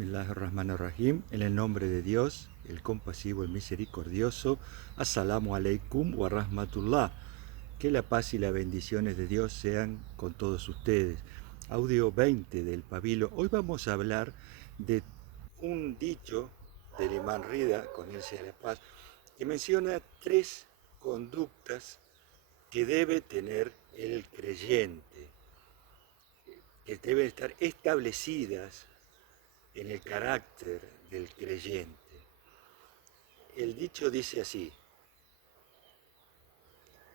Bismillahirrahmanirrahim. En el nombre de Dios, el compasivo, el misericordioso. Assalamu alaikum wa rahmatullah. Que la paz y las bendiciones de Dios sean con todos ustedes. Audio 20 del Pabilo. Hoy vamos a hablar de un dicho del Imán Rida, con él sea la paz, que menciona 3 conductas que debe tener el creyente, que deben estar establecidas en el carácter del creyente. El dicho dice así: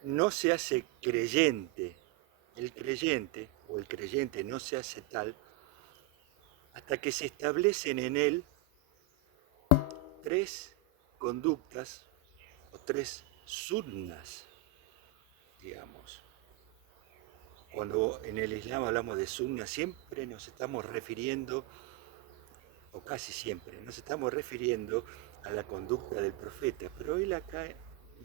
no se hace creyente, el creyente o el creyente no se hace tal hasta que se establecen en él 3 conductas o 3 sunnas, digamos. Cuando en el Islam hablamos de sunna, siempre nos estamos refiriendo, o casi siempre, nos estamos refiriendo a la conducta del profeta, pero él acá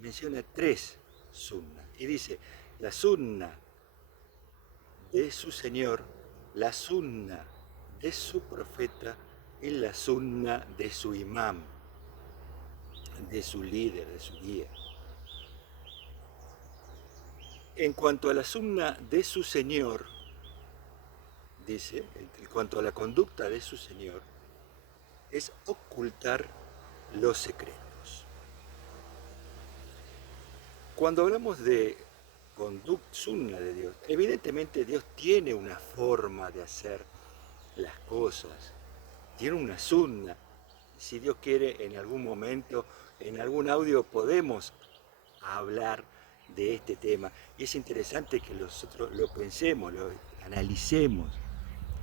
menciona 3 sunnas y dice: la sunna de su Señor, la sunna de su profeta y la sunna de su imam, de su líder, de su guía. En cuanto a la sunna de su Señor, dice, en cuanto a la conducta de su Señor, es ocultar los secretos. Cuando hablamos de conducta sunna de Dios, evidentemente Dios tiene una forma de hacer las cosas, tiene una sunna. Si Dios quiere, en algún momento, en algún audio podemos hablar de este tema. Y es interesante que nosotros lo pensemos, lo analicemos.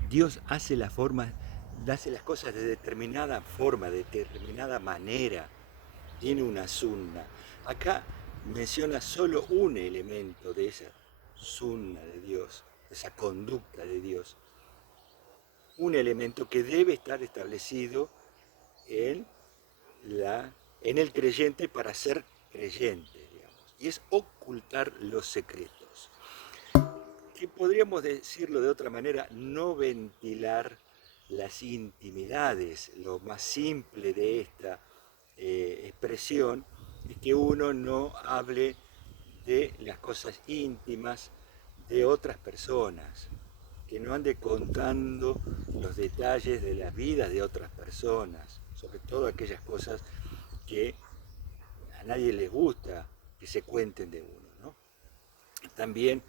Dios hace las cosas de determinada forma, de determinada manera. Tiene una sunna. Acá menciona solo un elemento de esa sunna de Dios, esa conducta de Dios. Un elemento que debe estar establecido en el creyente para ser creyente, digamos, y es ocultar los secretos. Que podríamos decirlo de otra manera, no ventilar las intimidades. Lo más simple de esta expresión es que uno no hable de las cosas íntimas de otras personas, que no ande contando los detalles de la vida de otras personas, sobre todo aquellas cosas que a nadie les gusta que se cuenten de uno, ¿no? También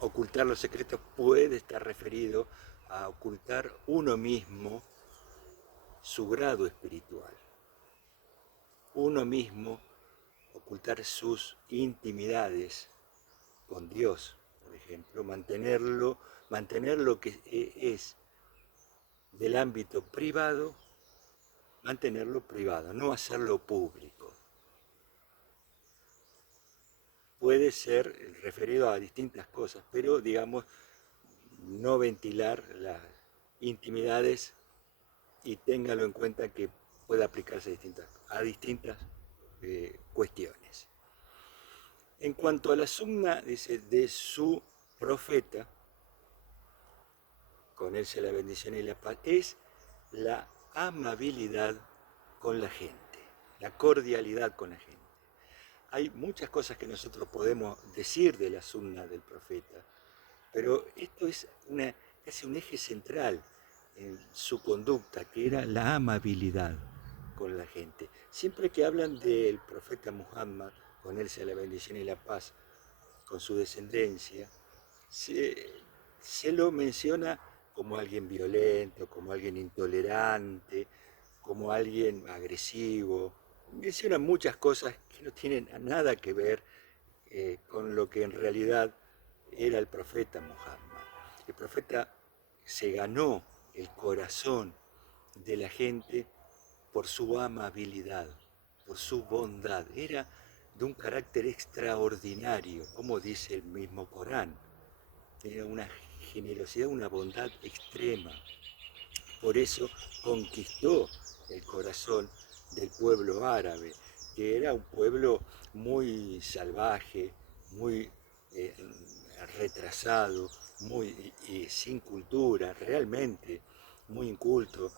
ocultar los secretos puede estar referido a ocultar uno mismo su grado espiritual, uno mismo ocultar sus intimidades con Dios, por ejemplo, mantener lo que es del ámbito privado, mantenerlo privado, no hacerlo público. Puede ser referido a distintas cosas, pero digamos, no ventilar las intimidades, y téngalo en cuenta que puede aplicarse a distintas cuestiones. En cuanto a la sunna, dice, de su profeta, con él sea la bendición y la paz, es la amabilidad con la gente, la cordialidad con la gente. Hay muchas cosas que nosotros podemos decir de la sunna del profeta, pero esto es casi un eje central en su conducta, que era la amabilidad con la gente. Siempre que hablan del profeta Muhammad, con él sea la bendición y la paz, con su descendencia, se lo menciona como alguien violento, como alguien intolerante, como alguien agresivo. Menciona muchas cosas que no tienen nada que ver con lo que en realidad era el profeta Muhammad. El profeta se ganó el corazón de la gente por su amabilidad, por su bondad. Era de un carácter extraordinario, como dice el mismo Corán. Era una generosidad, una bondad extrema. Por eso conquistó el corazón del pueblo árabe, que era un pueblo muy salvaje, muy retrasado, muy sin cultura, realmente. muy inculto,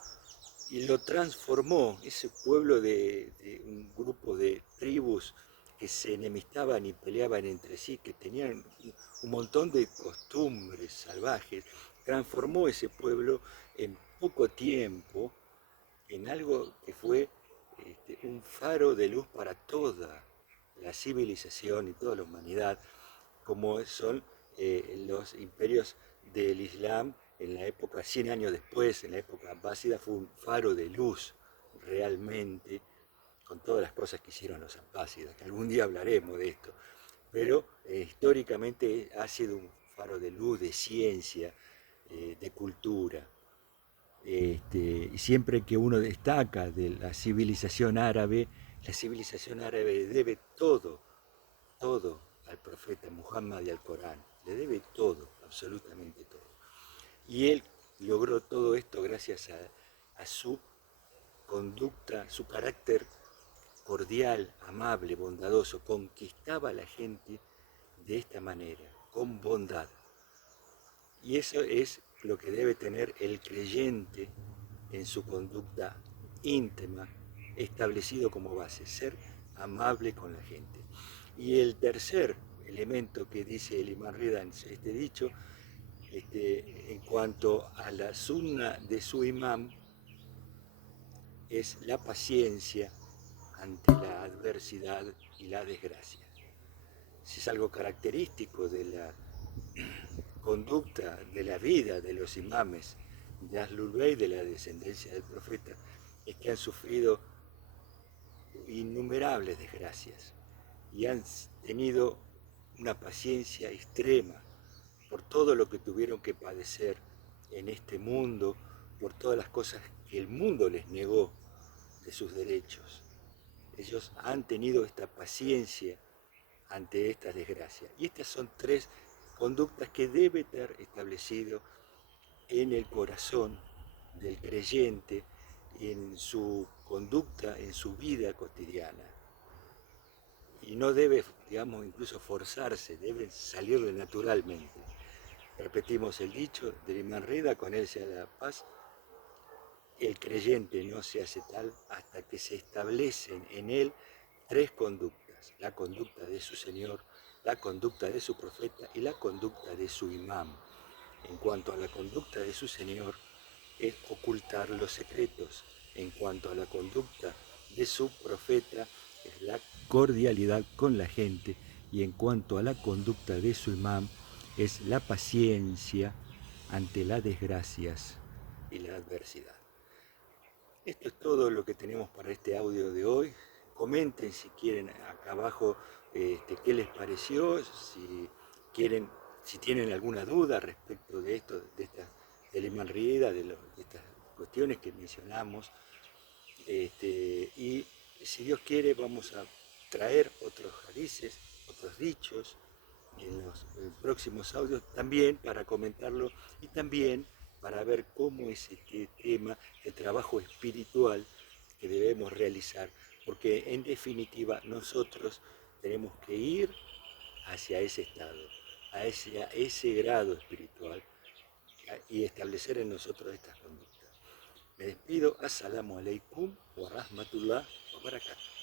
y lo transformó, ese pueblo de un grupo de tribus que se enemistaban y peleaban entre sí, que tenían un montón de costumbres salvajes, transformó ese pueblo en poco tiempo en algo que fue un faro de luz para toda la civilización y toda la humanidad, como son los imperios del Islam en la época, 100 años después, en la época abbásida, fue un faro de luz realmente, con todas las cosas que hicieron los abbásidas, que algún día hablaremos de esto, pero históricamente ha sido un faro de luz, de ciencia, de cultura. Y siempre que uno destaca de la civilización árabe le debe todo, todo al profeta Muhammad y al Corán, le debe todo, absolutamente todo. Y él logró todo esto gracias a su conducta, su carácter cordial, amable, bondadoso, conquistaba a la gente de esta manera, con bondad. Y eso es lo que debe tener el creyente en su conducta íntima, establecido como base, ser amable con la gente. Y el tercer elemento que dice el Imam Rida en este dicho, en cuanto a la sunna de su imam, es la paciencia ante la adversidad y la desgracia. Si es algo característico de la conducta, de la vida de los imames de Ahlul Bayt, de la descendencia del profeta, es que han sufrido innumerables desgracias y han tenido una paciencia extrema por todo lo que tuvieron que padecer en este mundo, por todas las cosas que el mundo les negó de sus derechos. Ellos han tenido esta paciencia ante estas desgracias. Y estas son tres conductas que debe estar establecido en el corazón del creyente, en su conducta, en su vida cotidiana. Y no debe, digamos, incluso forzarse, debe salirle naturalmente. Repetimos el dicho del Imam Rida, con él sea la paz. El creyente no se hace tal hasta que se establecen en él tres conductas: la conducta de su Señor, la conducta de su profeta y la conducta de su imam. En cuanto a la conducta de su Señor, es ocultar los secretos. En cuanto a la conducta de su profeta, es la cordialidad con la gente. Y en cuanto a la conducta de su imam, es la paciencia ante las desgracias y la adversidad. Esto es todo lo que tenemos para este audio de hoy. Comenten si quieren acá abajo qué les pareció, si quieren, si tienen alguna duda respecto de esto, del Imam Rida, de estas cuestiones que mencionamos. Y si Dios quiere vamos a traer otros hadices, otros dichos en los próximos audios también para comentarlo y también para ver cómo es este tema de trabajo espiritual que debemos realizar, porque en definitiva nosotros tenemos que ir hacia ese estado, hacia ese grado espiritual y establecer en nosotros estas conductas. Me despido, assalamu alaikum wa rahmatullah wa barakatuh.